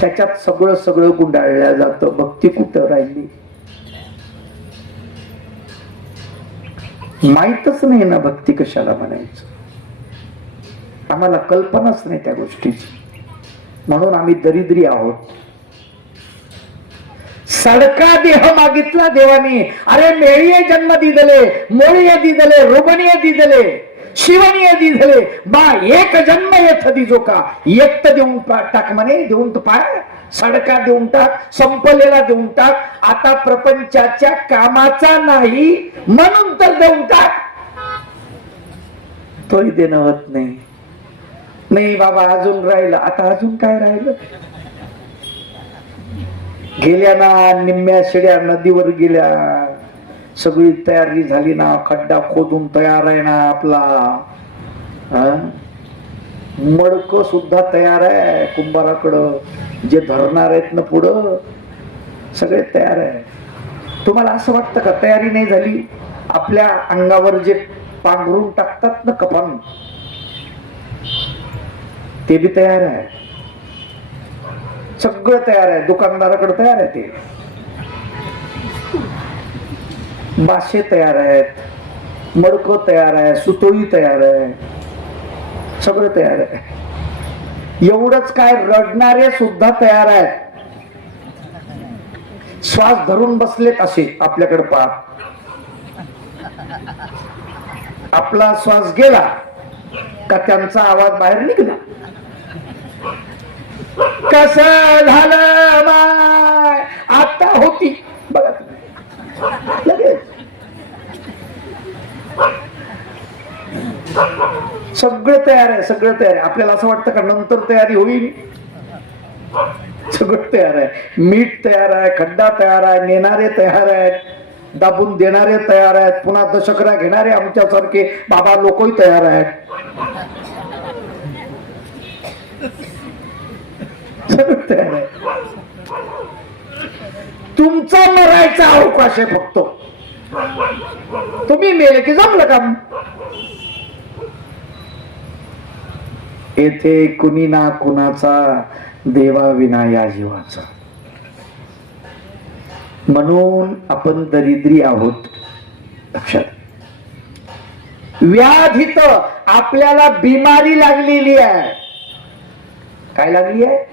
त्याच्यात सगळं सगळं गुंडाळलं जातं. भक्ती कुठं राहिली? माहीतच नाही ना भक्ती कशाला म्हणायचं. आम्हाला कल्पनाच नाही त्या गोष्टीची, म्हणून आम्ही दरिद्री आहोत. सडका देह मागितला देवानी. अरे मेळीये जन्म दिदले, मोळीये दिदले, रुबणीये दिदले, शिवणीये दिदले, बा एक जन्म येथ दिजो का. एक तर देऊन टाक म्हणे, देऊन तर पाय. सडका देऊन टाक, संपलेला देऊन टाक. आता प्रपंचाच्या कामाचा नाही म्हणून तर देऊन टाक. तोही देणं होत नाही. नाही बाबा अजून राहिलं. आता अजून काय राहिलं? गेल्या ना निम्म्या शिड्या नदीवर गेल्या. सगळी तयारी झाली ना, खड्डा खोदून तयार आहे ना आपला. मडक सुद्धा तयार आहे कुंभाराकडं. जे धरणार आहेत ना पुढं सगळे तयार आहे. तुम्हाला असं वाटतं का तयारी नाही झाली? आपल्या अंगावर जे पांघरून टाकतात ना कफन, ते बी तयार आहे. सगळं तयार आहे. दुकानदाराकडे तयार आहे. ते बाशे तयार आहेत, मडक तयार आहे, सुतोळी तयार आहे, सगळं तयार आहे. एवढंच काय, रडणारे सुद्धा तयार आहेत. श्वास धरून बसलेत असे आपल्याकडे पाहत. आपला श्वास गेला का त्यांचा आवाज बाहेर निघला. कसं झालं माय आता होती बघा लगेच. सगळं तयार आहे, सगळं तयार आहे. आपल्याला असं वाटतं का नंतर तयारी होईल? सगळं तयार आहे. मीठ तयार आहे, खड्डा तयार आहे, नेणारे तयार आहेत, दाबून देणारे तयार आहेत, पुन्हा दशकरा घेणारे आमच्यासारखे बाबा लोकही तयार आहेत. सगळं तयार आहे. तुमचा मरायचा अवकाश आहे फक्त. तुम्ही मेले की जमलं काम. येथे कुणी ना कुणाचा देवा विना या जीवाचा. म्हणून आपण दरिद्री आहोत. लक्षात. व्याधीत आपल्याला बिमारी लागलेली आहे. काय लागली आहे?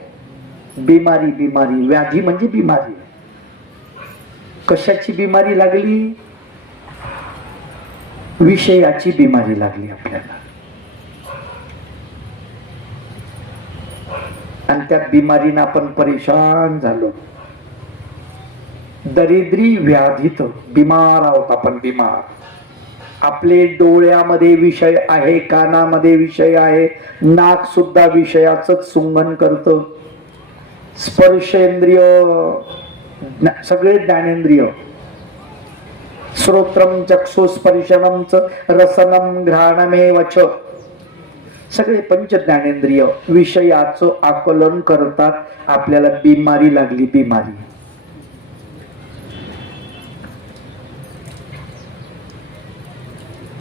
बिमारी. बिमारी, व्याधी म्हणजे बिमारी. कशाची बिमारी लागली? विषयाची बिमारी लागली आपल्याला. आणि त्या बिमारीनं आपण परेशान झालो. दरिद्री व्याधीत बिमार आहोत आपण. बिमार. आपले डोळ्यामध्ये विषय आहे, कानामध्ये विषय आहे, नाक सुद्धा विषयाच सुंगन करत. स्पर्शेंद्रिय, सगळे ज्ञानेंद्रिय, श्रोत्रम चक्षुस्पर्शनम रसनम घ्राणमेवच, सगळे पंच ज्ञानेंद्रिय विषयाचं आकलन करतात. आपल्याला बिमारी लागली. बिमारी.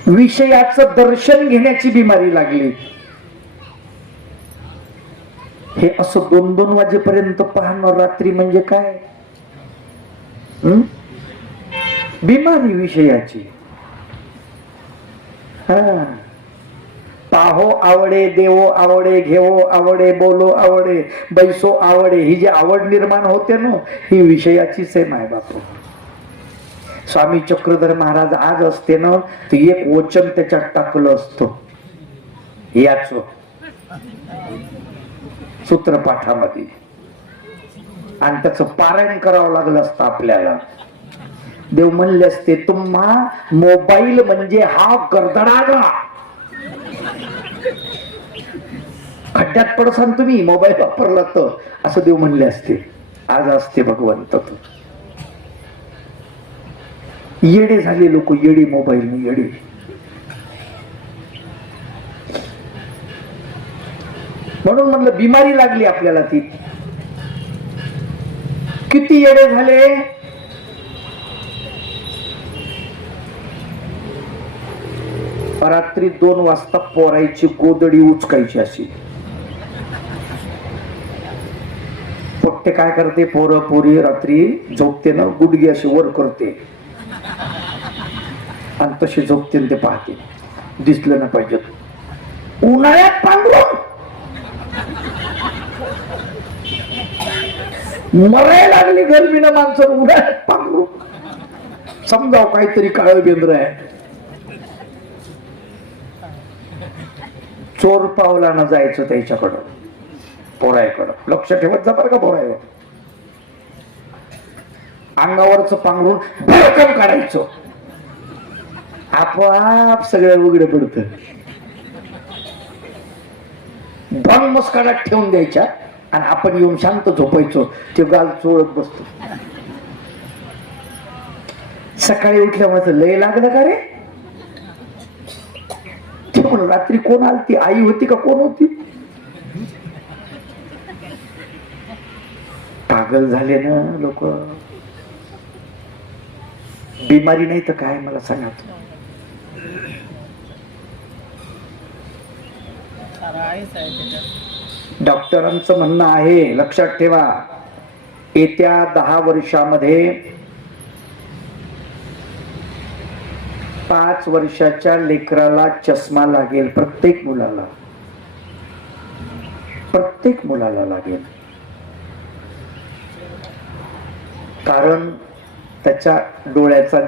विषयाचं दर्शन घेण्याची बिमारी लागली. हे असं 2-2 वाजेपर्यंत पाहणं रात्री म्हणजे काय? बिमारी विषयाची. पाहो आवडे, देवो आवडे, घेवो आवडे, बोलो आवडे, बैसो आवडे. ही जी आवड निर्माण होते ना, ही विषयाचीच आहे माय बाप. स्वामी चक्रधर महाराज आज असते ना, तर एक वचन त्याच्यात टाकलं असतं याच सूत्रपाठामध्ये, आणि त्याचं पारायण करावं लागलं असतं आपल्याला. देव म्हणले असते, तुम्हा मोबाईल म्हणजे हा गर्दडागा. खड्ड्यात पडसान तुम्ही मोबाईल वापरला तर, असं देव म्हणले असते. आज असते भगवंत. येडे झाले लोक, येडे मोबाईल येडे. म्हणून म्हणलं बिमारी लागली आपल्याला ती. किती येडे झाले. रात्री 2 वाजता पोरायची गोदडी उचकायची अशी. पोट्टे काय करते, पोरं पोरी रात्री झोपते ना, गुडघे अशी वर करते आणि तशी झोपते ते पाहते, दिसलं ना पाहिजे. उन्हाळ्यात पांघरून मरायला लागली गरमीनं माणसं, उन्हाळ्यात पांघरून. समजाव काहीतरी काळ बेंद्र आहे. चोर पावलानं जायचं त्याच्याकडं, पोरायकडं. लक्ष ठेवत जा बरं का पोरायवर. अंगावरच पांघरून भरकम काढायचं, आपोआप सगळं उघड पडत. दोन मस्काडात ठेवून द्यायच्या आणि आपण येऊन शांत झोपायचो. ते गाल चोळत बसतो. सकाळी उठल्या माझं लय लागलं का रे? ते पण रात्री कोण आलती, आई होती का कोण होती? पागल झाले ना लोक. बिमारी नाही तर काय मला सांगा. डॉक्टरांचं म्हणणं आहे, लक्षात ठेवा, येत्या 10 वर्षामध्ये 5 वर्षाच्या लेकराला चष्मा लागेल. प्रत्येक मुलाला लागेल. कारण त्याच्या डोळ्याचा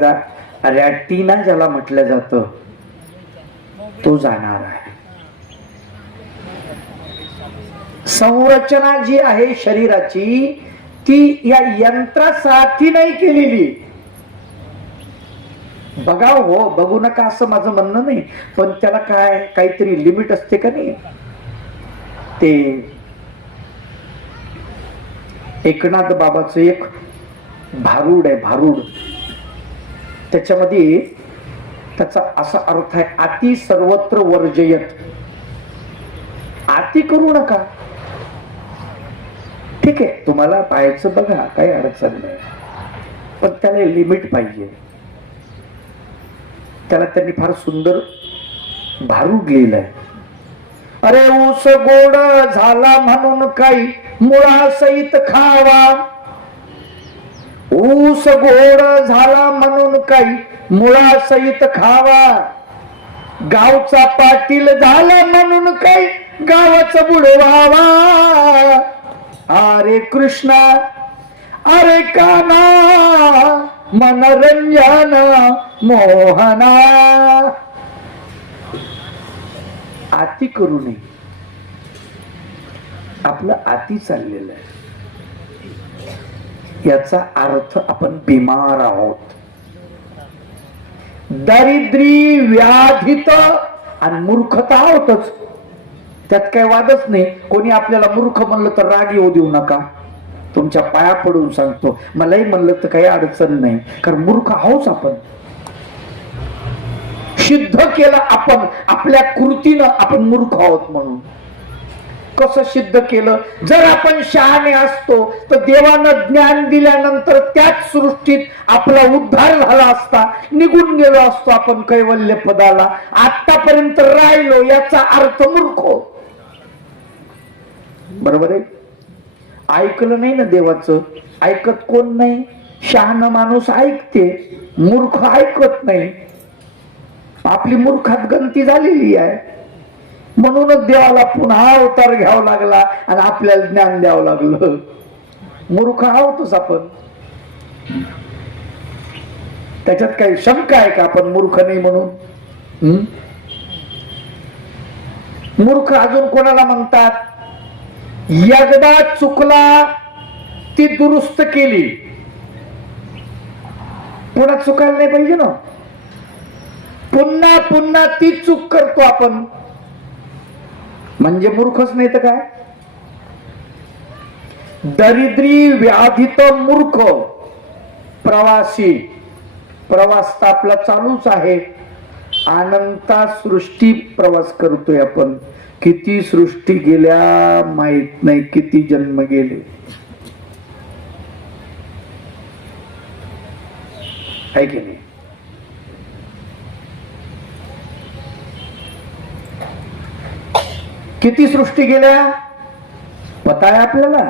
रॅटिना ज्याला म्हटलं जातं तो जाणार आहे. संरचना जी आहे शरीराची ती या यंत्रासाठी नाही केलेली. बघा हो, बघू नका असं माझं म्हणणं नाही, पण त्याला काय काहीतरी लिमिट असते का नाही. ते एकनाथ बाबाचं एक भारूड आहे, भारूड. त्याच्यामध्ये त्याचा असा अर्थ आहे, अति सर्वत्र वर्जयत. अति करू नका. ठीक आहे, तुम्हाला पाहायचं बघा, काही अडचण नाही, पण त्याला लिमिट पाहिजे. त्याला त्यांनी फार सुंदर भारूड लिहिलंय. अरे ऊस गोड झाला म्हणून काही मुळा सहित खावा. ऊस गोड झाला म्हणून काही मुळा सहित खावा. गावचा पाटील झाला म्हणून काही गावाच बुडवावा. अरे कृष्णा अरे काना मनोरंजन मोहना. आती करू नये. आपलं आती चाललेलं आहे. याचा अर्थ आपण बिमार आहोत, दारिद्री व्याधीत आणि मूर्खता आहोतच. त्यात काही वादच नाही. कोणी आपल्याला मूर्ख म्हणलं तर राग येऊ देऊ नका. तुमच्या पाया पडून सांगतो, मलाही म्हणलं तर काही अडचण नाही, कारण मूर्ख आहोत आपण. सिद्ध केलं आपण आपल्या कृतीनं आपण मूर्ख आहोत म्हणून. कसं सिद्ध केलं? जर आपण शहाणे असतो तर देवानं ज्ञान दिल्यानंतर त्याच सृष्टीत आपला उद्धार झाला असता, निघून गेलो असतो आपण कैवल्य पदाला. आतापर्यंत राहिलो याचा अर्थ मूर्ख. बरोबर आहे? ऐकलं नाही ना देवाचं. ऐकत कोण नाही? शहाणा माणूस ऐकते, मूर्ख ऐकत नाही. आपली मूर्खात गंती झालेली आहे. म्हणूनच देवाला पुन्हा अवतार घ्यावा लागला आणि आपल्याला ज्ञान द्यावं लागलं. मूर्ख आहोतच आपण. त्याच्यात काही शंका आहे का आपण मूर्ख नाही म्हणून? मूर्ख अजून कोणाला म्हणतात? एकदा चुकला ती दुरुस्त केली, पुन्हा चुकायला नाही पाहिजे ना. पुन्हा पुन्हा ती चूक करतो आपण, म्हणजे मूर्खच नाही तर काय? दरिद्री व्याधित मूर्ख प्रवासी. प्रवास तर आपला चालूच आहे. अनंता सृष्टी प्रवास करतोय आपण. किती सृष्टी गेल्या माहित नाही, किती जन्म गेले. आहे की नाही? किती सृष्टी गेल्या पता आहे आपल्याला?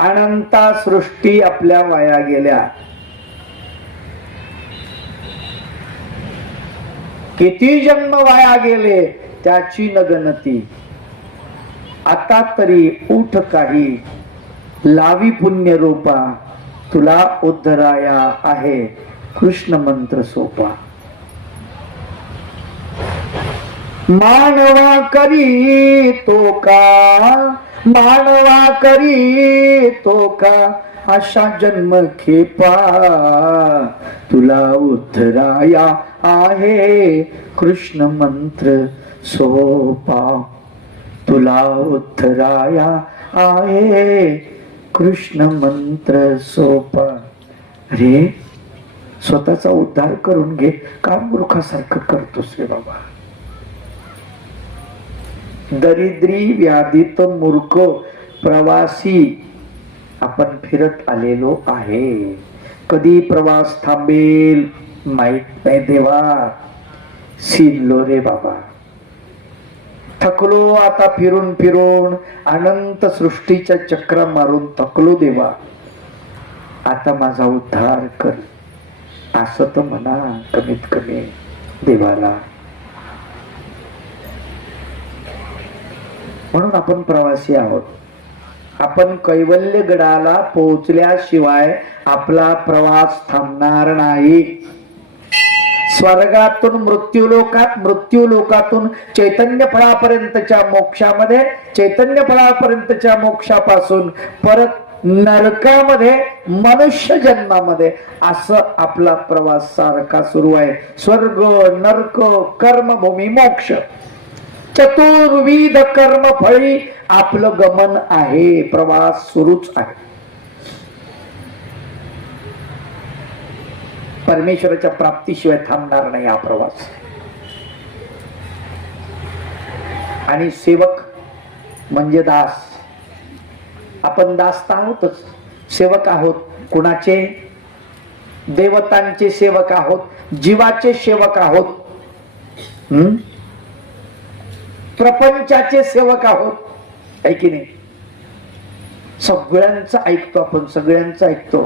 अनंता सृष्टी आपल्या वाया गेल्या. किती जन्म वाया गेले त्याची न गणती. आता तरी उठ काही, लावी पुण्य रूपा, तुला उद्धराया आहे कृष्ण मंत्र सोपा. मानवा करी तो का, मानवा करी तो का, अशा जन्म खेपा, तुला उद्धराया आहे कृष्ण मंत्र सोपा. तुला उद्धराया आहे कृष्ण मंत्र सोपा. रे स्वतःचा उद्धार करून घे, का मूर्खासारखं करतोस रे बाबा. दरिद्री व्याधीत मूर्ख प्रवासी आपण फिरत आलेलो आहे. कधी प्रवास थांबेल माहित नाही देवा. शिरलो रे बाबा, थकलो आता फिरून फिरून, अनंत सृष्टीच्या चक्र मारून थकलो देवा. आता माझा उद्धार कर असं तर म्हणा कमीत कमी देवाला. म्हणून आपण प्रवासी आहोत. आपण कैवल्य गडाला पोहोचल्याशिवाय आपला प्रवास थांबणार नाही. स्वर्गातून मृत्यूलोकात, मृत्यूलोकातून चैतन्य फळापर्यंतच्या मोक्षामध्ये, चैतन्य फळापर्यंतच्या मोक्षापासून परत नरकामध्ये, मनुष्य जन्मामध्ये, असं आपला प्रवास सारखा सुरू आहे. स्वर्ग, नरक, कर्मभूमी, मोक्ष, चतुर्विध कर्म फळी आपलं गमन आहे. प्रवास सुरूच आहे. परमेश्वराच्या प्राप्तीशिवाय थांबणार नाही हा प्रवास. आणि सेवक म्हणजे दास. आपण दास तर आहोतच, सेवक आहोत. कुणाचे? देवतांचे सेवक आहोत, जीवाचे सेवक आहोत, प्रपंचाचे सेवक आहोत. आहे की नाही? सगळ्यांचं ऐकतो आपण, सगळ्यांचं ऐकतो.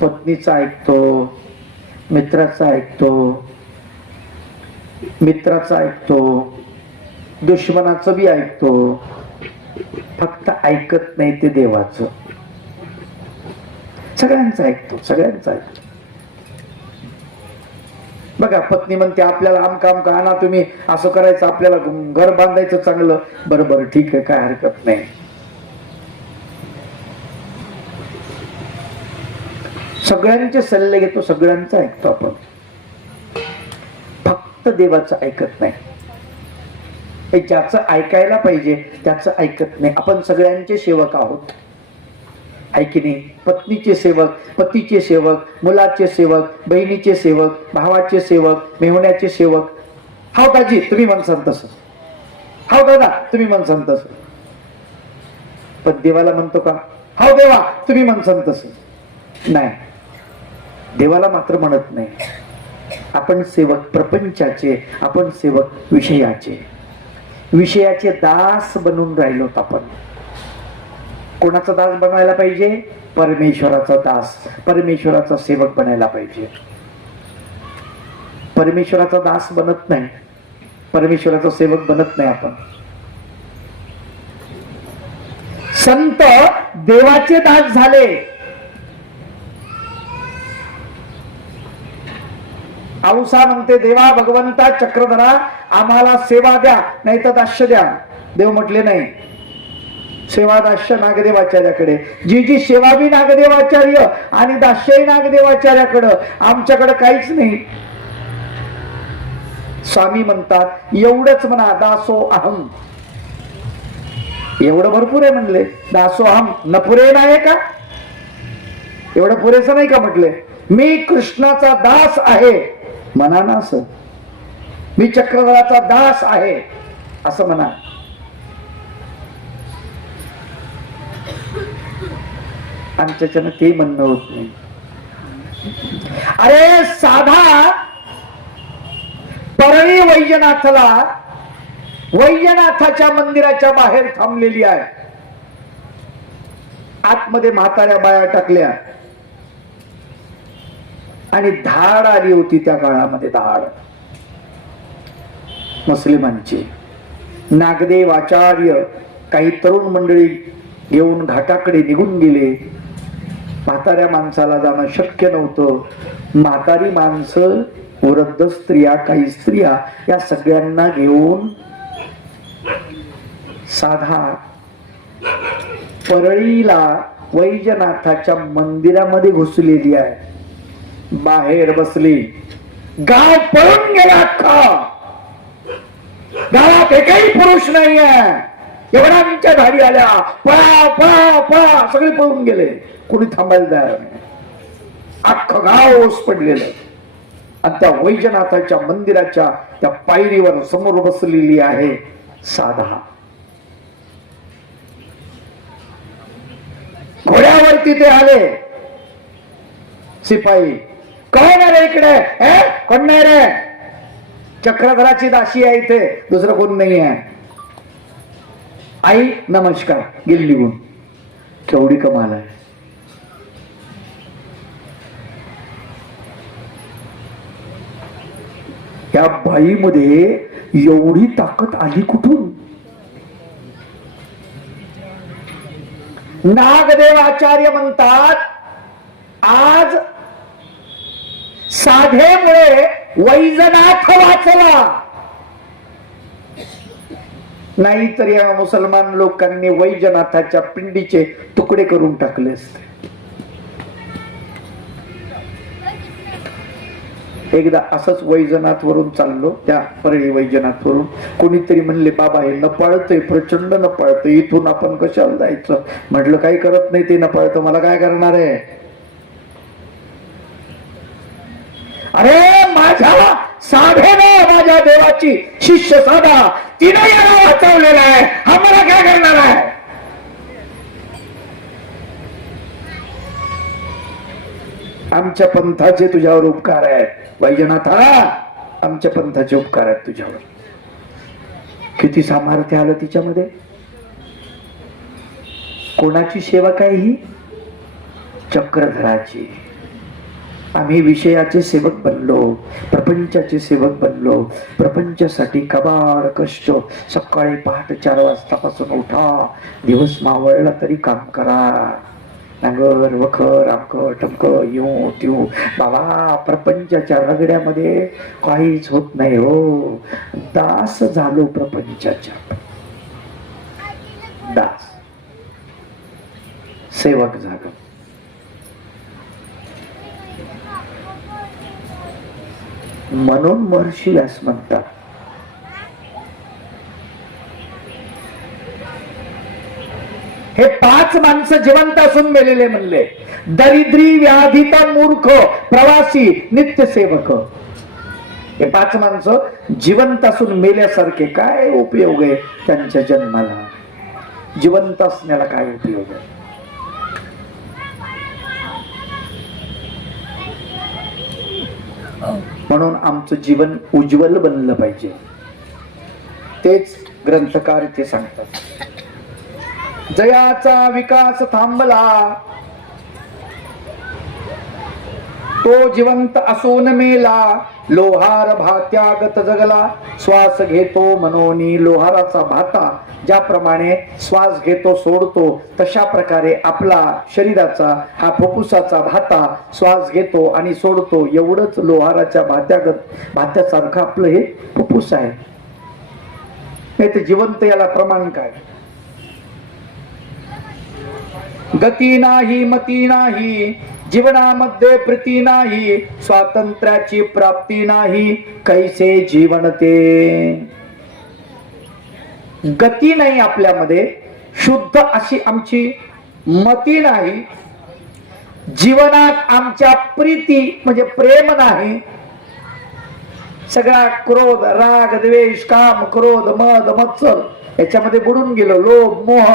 पत्नीचा ऐकतो, मित्राचा ऐकतो, मित्राचा ऐकतो, दुश्मनाचं बी ऐकतो. फक्त ऐकत नाही ते देवाचं. सगळ्यांचं ऐकतो, सगळ्यांचं ऐकतो. बघा, पत्नी म्हणते आपल्याला आमकाम का ना, तुम्ही असं करायचं, आपल्याला घर बांधायचं चांगलं. बरोबर, ठीक आहे, काय हरकत नाही. सगळ्यांचे सल्ले घेतो, सगळ्यांचं ऐकतो आपण. फक्त देवाचं ऐकत नाही. ज्याचं ऐकायला पाहिजे त्याचं ऐकत नाही. आपण सगळ्यांचे सेवक आहोत. आहे की नाही? पत्नीचे सेवक, पतीचे सेवक, मुलाचे सेवक, बहिणीचे सेवक, भावाचे सेवक, मेहुण्याचे सेवक. हाव दाजी तुम्ही म्हणसान तसं, हाव दादा तुम्ही म्हणसान तसं. पण देवाला म्हणतो का हाव देवा तुम्ही म्हणसान तसं? नाही, देवाला मात्र म्हणत नाही. आपण सेवक प्रपंचाचे, आपण सेवक विषयाचे. विषयाचे दास बनून राहिलोत आपण. कोणाचा दास बनायला पाहिजे? परमेश्वराचा दास, परमेश्वराचा सेवक बनायला पाहिजे. परमेश्वराचा दास बनत नाही, परमेश्वराचा सेवक बनत नाही आपण. संत देवाचे दास झाले. औसा म्हणते देवा भगवंता चक्रधरा आम्हाला सेवा द्या, नाही तर दास्य द्या. देव म्हटले नाही, सेवा दास्य नागदेवाचार्याकडे. जी जी सेवा बी नागदेवाचार्य आणि दास्यही नागदेवाचार्याकडं, आमच्याकडे काहीच नाही. स्वामी म्हणतात एवढंच म्हणा, दासो अहम. एवढं भरपूर आहे म्हणले. दासो अहम न पुरे नाही का? एवढं पुरेसं नाही का म्हटले? मी कृष्णाचा दास आहे म्हणा ना. असं मी चक्रधराचा दास आहे असं म्हणा. आमच्याच्यानं ते म्हणणं होत नाही. अरे साधा परळी वैजनाथला, वैजनाथाच्या मंदिराच्या बाहेर थांबलेली आहे. आतमध्ये म्हाताऱ्या बाया टाकल्या आणि धाड आली होती त्या काळामध्ये, धाड मुस्लिमांची. नागदेव आचार्य काही तरुण मंडळी घेऊन घाटाकडे निघून गेले. म्हाताऱ्या माणसाला जाणं शक्य नव्हतं. म्हातारी माणसं, वृद्ध स्त्रिया, काही स्त्रिया या सगळ्यांना घेऊन साधा परळीला वैजनाथाच्या मंदिरामध्ये घुसलेली आहे. बाहेर बसली. गाव पळून गेला अख्खा. गावात एकही पुरुष नाहीये. एवढ्यांच्या धाडी आल्या, पळा पळा पळा, सगळे पळून गेले. कोणी थांबायला तयार नाही. अख्खं गाव ओस पडलेलं. आणि त्या वैजनाथाच्या मंदिराच्या त्या पायरीवर समोर बसलेली आहे साधा. घोड्यावरती ते आले शिपाई. कोण आहे रे इकडे? कोण नाही रे? चक्रधराची दासी आहे इथे, दुसरं कोण नाही आहे. आई नमस्कार, गेली निघून. केवढी कमाल आहे. या बाईमध्ये एवढी ताकद आली कुठून? नागदेव आचार्य म्हणतात, आज साधेमुळे वैजनाथ वाचला, नाहीतर या मुसलमान लोकांनी वैजनाथाच्या पिंडीचे तुकडे करून टाकले असते. एकदा असंच वैजनाथ वरून चाललो, त्या परळी वैजनाथ वरून. कोणीतरी म्हणले, बाबा हे न पाळतंय, प्रचंड न पाळतंय, इथून आपण कशाला जायचं? म्हटलं काही करत नाही ते, न पाळतं, मला काय करणार आहे? अरे माझ्या साधेनं, माझ्या देवाची शिष्य साधा, तिने याला वाचवलेला आहे, हा मला काय करणार आहे? आमच्या पंथाचे तुझ्यावर उपकार आहेत वैजनाथा, आमच्या पंथाचे उपकार आहेत तुझ्यावर. किती सामर्थ्य आलं तिच्यामध्ये. कोणाची सेवा काय ही? चक्रधराची. आम्ही विषयाचे सेवक बनलो, प्रपंचाचे सेवक बनलो. प्रपंचासाठी कबाड कष्ट. सकाळी पहाटे 4 वाजतापासून उठा, दिवस मावळला तरी काम करा. नांगर वखर आमक टमक येऊ त्यो. बाबा प्रपंचाच्या रगड्यामध्ये काहीच होत नाही हो. दास झालो प्रपंचाच्या, दास, सेवक झालो. म्हणून महर्षी व्यास म्हणतात, हे 5 माणसं जिवंत असून मेलेले म्हणले. दरिद्री, व्याधिता, मूर्ख, प्रवासी, नित्य सेवक. हे 5 माणसं जिवंत असून मेल्यासारखे. काय उपयोग आहे त्यांच्या जन्माला? जिवंत असण्याला काय उपयोग आहे? म्हणून आमचं जीवन उज्ज्वल बनलं पाहिजे. तेच ग्रंथकार ते सांगतात. जयाचा विकास थांबला, तो जिवंत असून मेला. लोहार भात्यागत जगला, श्वास घेतो मनोनी. लोहाराचा भाता ज्याप्रमाणे श्वास घेतो सोडतो, तशा प्रकारे आपला शरीराचा हा फुफ्फुसाचा भाता श्वास घेतो आणि सोडतो. एवढंच लोहाराच्या भात्यासारखं आपलं हे फुफ्फुस आहे. नाही ते जिवंत, याला प्रमाण काय? गती नाही, मती नाही, जीवनामध्ये प्रीती नाही, स्वातंत्र्याची प्राप्ती नाही, कैसे जीवन ते. गती नाही आपल्यामध्ये, शुद्ध अशी आमची मती नाही, जीवनात आमच्या प्रीती म्हणजे प्रेम नाही. सगळा क्रोध, राग, द्वेष, काम, क्रोध, मद, मत्सर याच्यामध्ये बुडून गेलो. लोभ, मोह,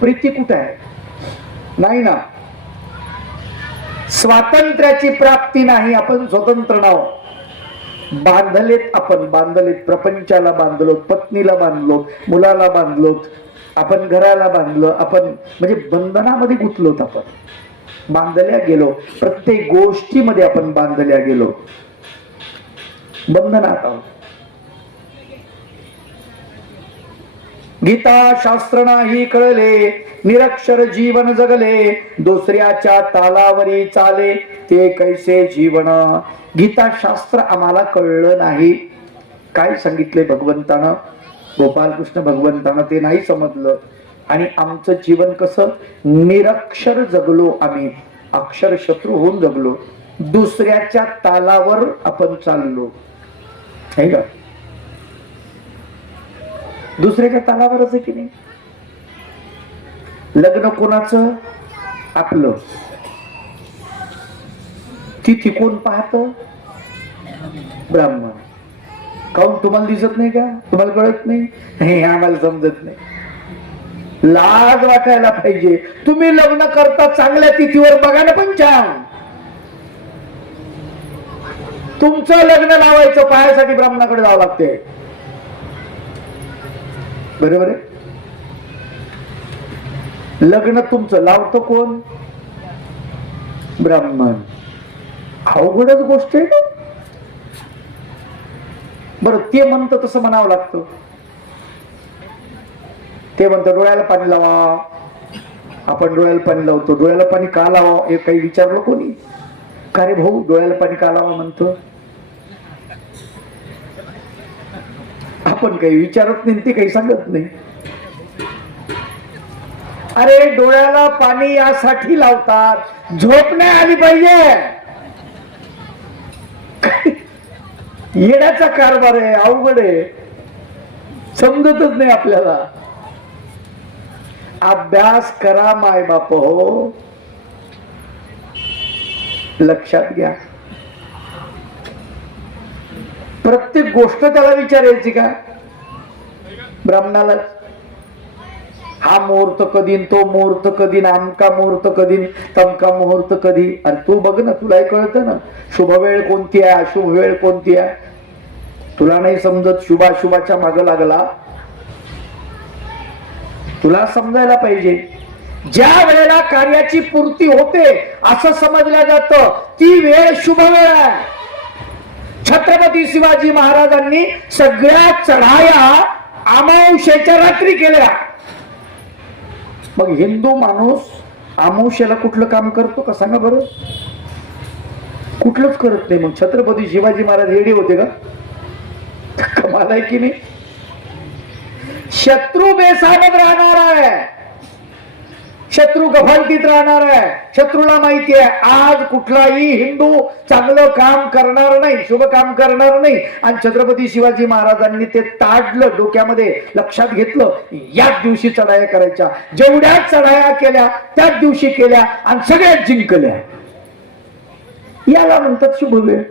प्रीती कुठे आहे? नाही ना. स्वातंत्र्याची प्राप्ती नाही, आपण स्वतंत्र नाव. बांधलेत, आपण बांधलेत, प्रपंचाला बांधलो, पत्नीला बांधलो, मुलाला बांधलो, आपण घराला बांधलं, आपण म्हणजे बंधनामध्ये गुंतलोत, आपण बांधल्या गेलो, प्रत्येक गोष्टीमध्ये आपण बांधल्या गेलो, बंधनात आहोत. गीता शास्त्र नाही कळले, निरक्षर जीवन जगले, दुसऱ्याच्या तालावरी चाले, ते कैसे जीवन. गीता शास्त्र आम्हाला कळलं नाही. काय सांगितले भगवंतानं, गोपालकृष्ण भगवंतानं ते नाही समजलं, आणि आमचं जीवन कसं निरक्षर जगलो, आम्ही अक्षर शत्रू होऊन जगलो, दुसऱ्याच्या तालावर आपण चाललो. है का? दुसऱ्याच्या तालावरच आहे की नाही. लग्न कोणाचं? आपलं. तिथी कोण पाहत? ब्राह्मण. काऊन? तुम्हाला दिसत नाही का? तुम्हाला कळत नाही? हे आम्हाला समजत नाही. लाज वाटायला पाहिजे. तुम्ही लग्न करता चांगल्या तिथीवर बघा ना पंचांग. तुमचं लग्न लावायचं पाहायसाठी ब्राह्मणाकडे जावं लागते. बरोबर आहे? लग्न तुमचं लावतं कोण? ब्राह्मण. अवघडच गोष्ट आहे. बरं, ते म्हणतं तसं म्हणावं लागतं. ते म्हणतं डोळ्याला पाणी लावा. आपण डोळ्याला पाणी लावतो. डोळ्याला पाणी का लावा हे काही विचारलं कोणी? का रे भाऊ डोळ्याला पाणी का लावा म्हणतो? आपण काही विचारत नाही, ते काही सांगत नाही. अरे डोळ्याला पाणी यासाठी लावतात, झोप नाही आली पाहिजे. येण्याचा कारभार आहे, अवघड आहे, समजतच नाही आपल्याला. अभ्यास करा माय बाप हो, लक्षात घ्या. प्रत्येक गोष्ट त्याला विचारायची का? ब्राह्मणाला हा मुहूर्त कधी, तो मुहूर्त कधी, आमका मुहूर्त कधी, तमका मुहूर्त कधी. आणि तू बघ ना, तुलाही कळतं ना शुभ वेळ कोणती आहे, अशुभ वेळ कोणती आहे. तुला नाही समजत, शुभाशुभाच्या मागे लागला. तुला समजायला पाहिजे, ज्या वेळेला कार्याची पूर्ती होते असं समजलं जातं ती वेळ शुभ वेळ आहे. छत्रपती शिवाजी महाराजांनी सगळ्या चढाया अमावस्येच्या रात्री केल्या. मग हिंदू माणूस अमावस्येला कुठलं काम करतो का सांगा बरं? कुठलंच करत नाही. मग छत्रपती शिवाजी महाराज येडे होते का? कमाल आहे की नाही. शत्रू बेसावध राहणार आहे, शत्रू गफलतीत राहणार आहे. शत्रूला माहिती आहे आज कुठलाही हिंदू चांगलं काम करणार नाही, शुभ काम करणार नाही. आणि छत्रपती शिवाजी महाराजांनी ते ताडलं, डोक्यामध्ये लक्षात घेतलं, याच दिवशी चढाया करायच्या. जेवढ्या चढाया केल्या त्याच दिवशी केल्या आणि सगळ्यात जिंकल्या. याला म्हणतात शुभ वेळ.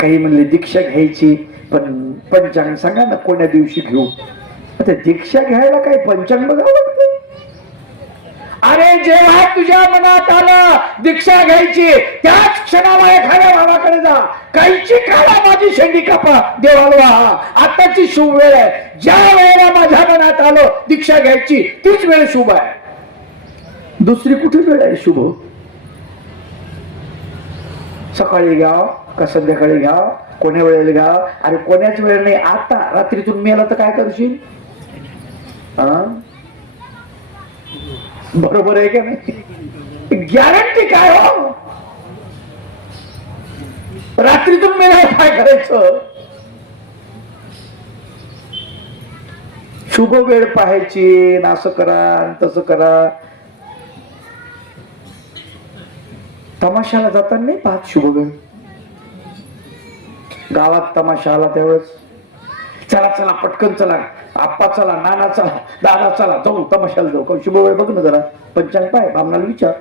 काही म्हणले दीक्षा घ्यायची, पण पंचांग सांगा ना कोण्या दिवशी घेऊ. आता दीक्षा घ्यायला काय पंचांग बघावं लागतं? अरे जेव्हा तुझ्या मनात आलं दीक्षा घ्यायची त्याच क्षणाला एखाद्या भावाकडे जा, काहीची काला माझी शेंडी कापा देवाला, आताची शुभ वेळ आहे. ज्या वेळेला माझ्या मनात आलं दीक्षा घ्यायची तीच वेळ शुभ आहे. दुसरी कुठे वेळ आहे शुभ? सकाळी घ्या का संध्याकाळी घ्या, कोण्या वेळेला घ्या. अरे कोण्याच वेळ नाही. आता रात्रीतून मेला तर काय करशील? बरोबर आहे का नाही? गॅरंटी काय हो? रात्रीतून मेला काय करायचं? शुभ वेळ पाहायची, असं करा तसं करा. तमाशाला जाताना नाही पाहत शुभ वेळ. गावात तमाशा आला त्यावेळेस चला चला पटकन चला, आप्पा चला, नाना चला, दादा चला, जाऊ तमाशाला जाऊ. शुभ वेळ बघ ना जरा, पंचांग पाय, बामणाला विचार.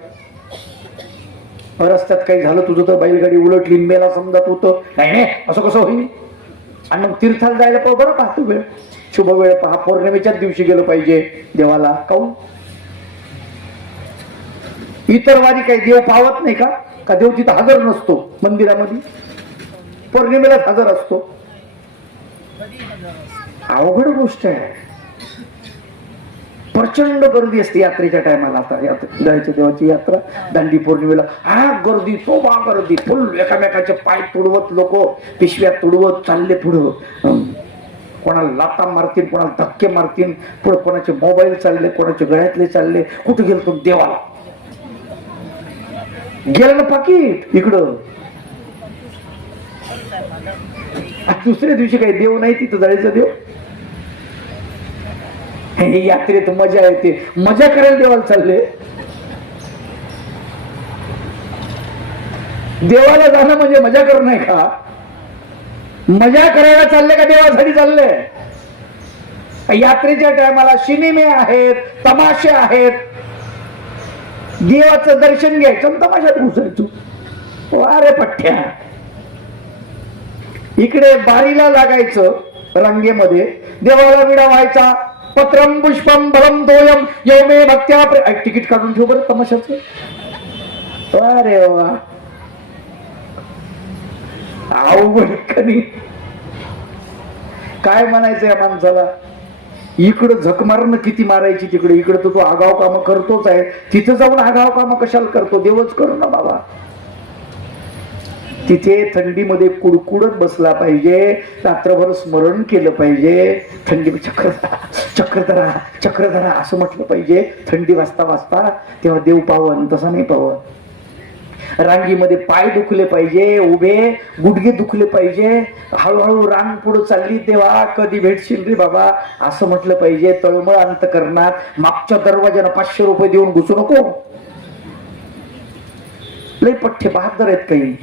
रस्त्यात काही झालं तुझं तर बैलगाडी उलटली मेला समजत होतं, नाही असं कसं होईल. आणि मग तीर्थाला जायला पाहू बरं पाहतो वेळ, शुभ वेळ पहा. पौर्णिमेच्याच दिवशी गेलो पाहिजे देवाला. काऊन? इतर वारी काही देव पावत नाही का? का देव तिथं हजर नसतो मंदिरामध्ये? पौर्णिमेलाच हजर असतो. अवघड गोष्ट आहे. प्रचंड गर्दी असते यात्रेच्या टायमाला. आता जायचं देवाची यात्रा दांडी पौर्णिमेला, हा गर्दी, तोबा गर्दी, फुल एकामेकाचे पाय तुडवत लोक पिशव्या तुडवत चालले पुढं. कोणाला लाता मारतील, कोणाला धक्के मारतील, पुढे कोणाचे मोबाईल चालले, कोणाचे गळ्यातले चालले. कुठे गेलो देवाला? गेलं ना पाकिट इकडं. दुसऱ्या दिवशी काही देव नाही तिथं जायचं. देव हे यात्रेत मजा येते, मजा करायला देवाला चालले. देवाला जाणं म्हणजे मजा करणं नाही का? मजा करायला चालले का देवासाठी चालले? यात्रेच्या टायमाला सिनेमे आहेत, तमाशे आहेत. देवाचं दर्शन घ्यायचं, तमाशात घुसायचो. अरे पठ्ठ्या, इकडे बारीला लागायचं रांगेमध्ये, देवाला विडा व्हायचा. पत्रम पुष्पम बलम तोयम यौमे भक्त्या. तिकीट काढून ठेव बरं तमाशाचं. अरे वा, अवघड कधी. काय म्हणायचं या माणसाला? इकडं झक मारणं किती मारायची तिकडे, इकडे तो आगाव काम करतोच आहे. तिथं जाऊन आगाव काम कशाला करतो? देवच करू ना बाबा. तिथे थंडीमध्ये कुडकुडत बसला पाहिजे, रात्रभर स्मरण केलं पाहिजे. थंडी चक्रधरा चक्रधरा असं म्हटलं पाहिजे. थंडी वाजता वाजता तेव्हा देव पावन, तसा नाही पावन. रांगीमध्ये पाय दुखले पाहिजे, उभे गुडघे दुखले पाहिजे. हळूहळू रांग पुढे चालली, तेव्हा कधी भेटशील रे बाबा असं म्हटलं पाहिजे. तळमळ अंतकरणात. मागच्या दरवाजाला 500 रुपये देऊन घुसू नको. लय पठ्ठे बहादर आहेत काही.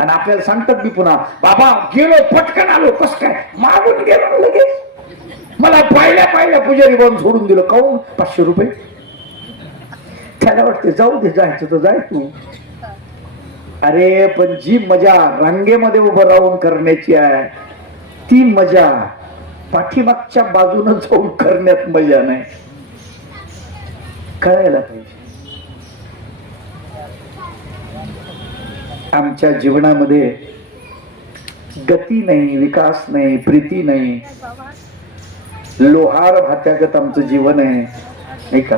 आणि आपल्याला सांगतात मी पुन्हा, बाबा गेलो पटकन आलो. कस काय? मागून गेलो लगेच. मला पाहिल्या पुजारी बन सोडून दिलं. काऊन? 500 रुपये. त्याला वाटते जाऊ दे, जायचं तर जाय तू. अरे पण जी मजा रांगेमध्ये उभं राहून करण्याची आहे, ती मजा पाठीमागच्या बाजूनं जाऊन करण्यात मजा नाही. कळायला पाहिजे. आमच्या जीवनामध्ये गती नाही, विकास नाही, प्रीती नाही. लोहार भात्यागत आमचं जीवन आहे, नाही का?